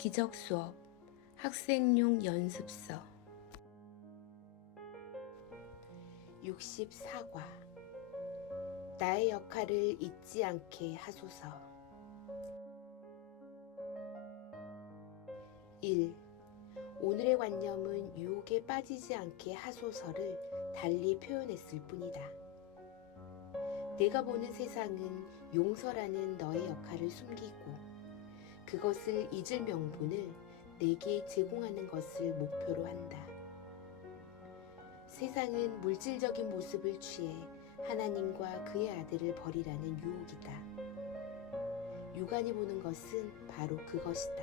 기적수업 학생용 연습서 64과 나의 역할을 잊지 않게 하소서. 1. 오늘의 관념은 유혹에 빠지지 않게 하소서를 달리 표현했을 뿐이다. 내가 보는 세상은 용서라는 너의 역할을 숨기고 그것을 잊을 명분을 내게 제공하는 것을 목표로 한다. 세상은 물질적인 모습을 취해 하나님과 그의 아들을 버리라는 유혹이다. 유관이 보는 것은 바로 그것이다.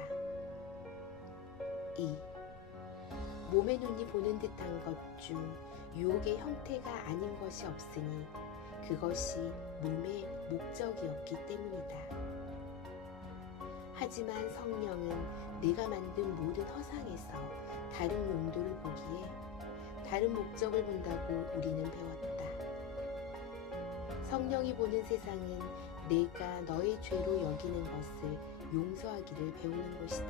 2. 몸의 눈이 보는 듯한 것 중 유혹의 형태가 아닌 것이 없으니 그것이 몸의 목적이었기 때문이다. 하지만 성령은 내가 만든 모든 허상에서 다른 용도를 보기에 다른 목적을 본다고 우리는 배웠다. 성령이 보는 세상은 내가 너의 죄로 여기는 것을 용서하기를 배우는 것이다.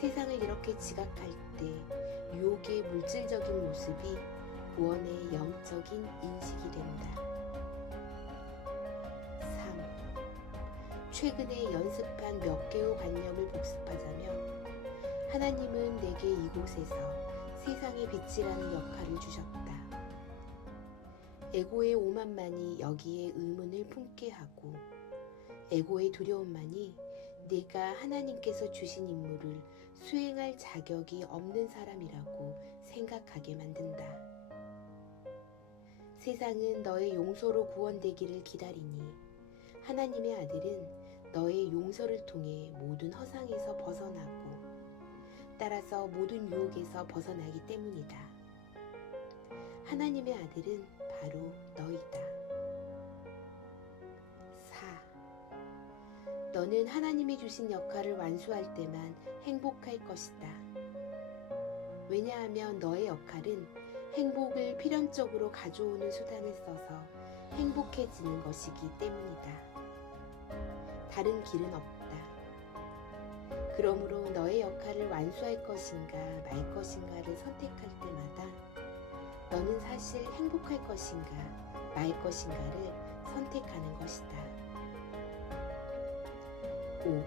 세상을 이렇게 지각할 때 유혹의 물질적인 모습이 구원의 영적인 인식이 된다. 3. 최근에 연습한 몇 개의 관념을 복습하자면 하나님은 내게 이곳에서 세상의 빛이라는 역할을 주셨다. 에고의 오만만이 여기에 의문을 품게 하고 에고의 두려움만이 내가 하나님께서 주신 임무를 수행할 자격이 없는 사람이라고 생각하게 만든다. 세상은 너의 용서로 구원되기를 기다리니 하나님의 아들은 너의 용서를 통해 모든 허상에서 벗어나고 따라서 모든 유혹에서 벗어나기 때문이다. 하나님의 아들은 바로 너이다. 4. 너는 하나님이 주신 역할을 완수할 때만 행복할 것이다. 왜냐하면 너의 역할은 행복을 필연적으로 가져오는 수단을 써서 행복해지는 것이기 때문이다. 다른 길은 없다. 그러므로 너의 역할을 완수할 것인가 말 것인가를 선택할 때마다 너는 사실 행복할 것인가 말 것인가를 선택하는 것이다. 5.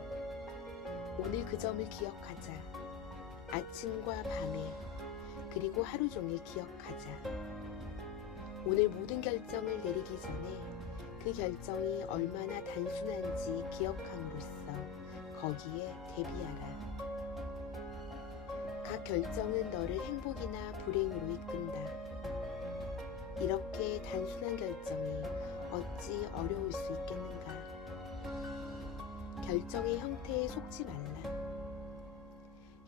오늘 그 점을 기억하자. 아침과 밤에 그리고 하루 종일 기억하자. 오늘 모든 결정을 내리기 전에 그 결정이 얼마나 단순한지 기억함으로써 거기에 대비하라. 각 결정은 너를 행복이나 불행으로 이끈다. 이렇게 단순한 결정이 어찌 어려울 수 있겠는가? 결정의 형태에 속지 말라.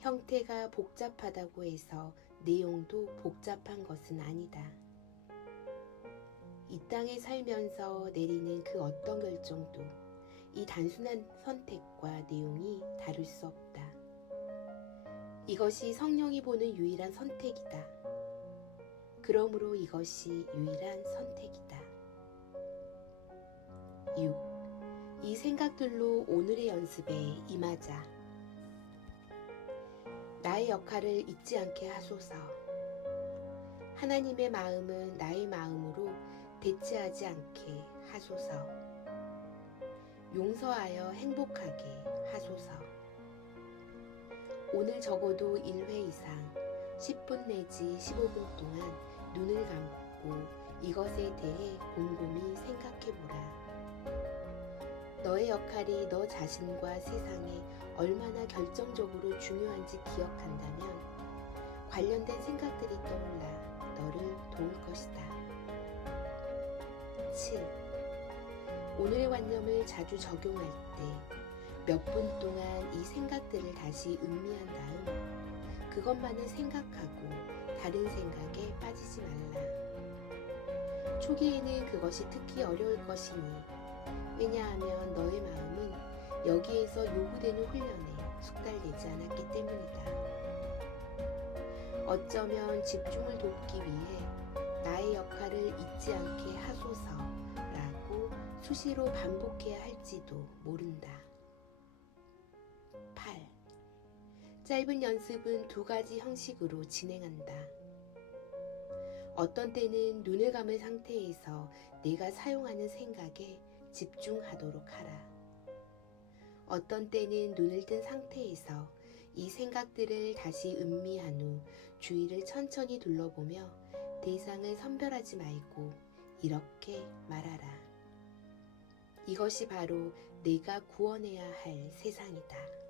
형태가 복잡하다고 해서 내용도 복잡한 것은 아니다. 이 땅에 살면서 내리는 그 어떤 결정도 이 단순한 선택과 내용이 다를 수 없다. 이것이 성령이 보는 유일한 선택이다. 그러므로 이것이 유일한 선택이다. 6. 이 생각들로 오늘의 연습에 임하자. 나의 역할을 잊지 않게 하소서. 하나님의 마음은 나의 마음으로 대체하지 않게 하소서. 용서하여 행복하게 하소서. 오늘 적어도 1회 이상 10분 내지 15분 동안 눈을 감고 이것에 대해 곰곰이 생각해보라. 너의 역할이 너 자신과 세상에 얼마나 결정적으로 중요한지 기억한다면 관련된 생각들이 떠올라 너를 도울 것이다. 7. 오늘의 관념을 자주 적용할 때 몇 분 동안 이 생각들을 다시 음미한 다음 그것만을 생각하고 다른 생각에 빠지지 말라. 초기에는 그것이 특히 어려울 것이니 왜냐하면 너의 마음은 여기에서 요구되는 훈련에 숙달되지 않았기 때문이다. 어쩌면 집중을 돕기 위해 나의 역할을 잊지 않게 하소서라고 수시로 반복해야 할지도 모른다. 8. 짧은 연습은 두 가지 형식으로 진행한다. 어떤 때는 눈을 감은 상태에서 내가 사용하는 생각에 집중하도록 하라. 어떤 때는 눈을 뜬 상태에서 이 생각들을 다시 음미한 후 주위를 천천히 둘러보며 대상을 선별하지 말고 이렇게 말하라. 이것이 바로 내가 구원해야 할 세상이다.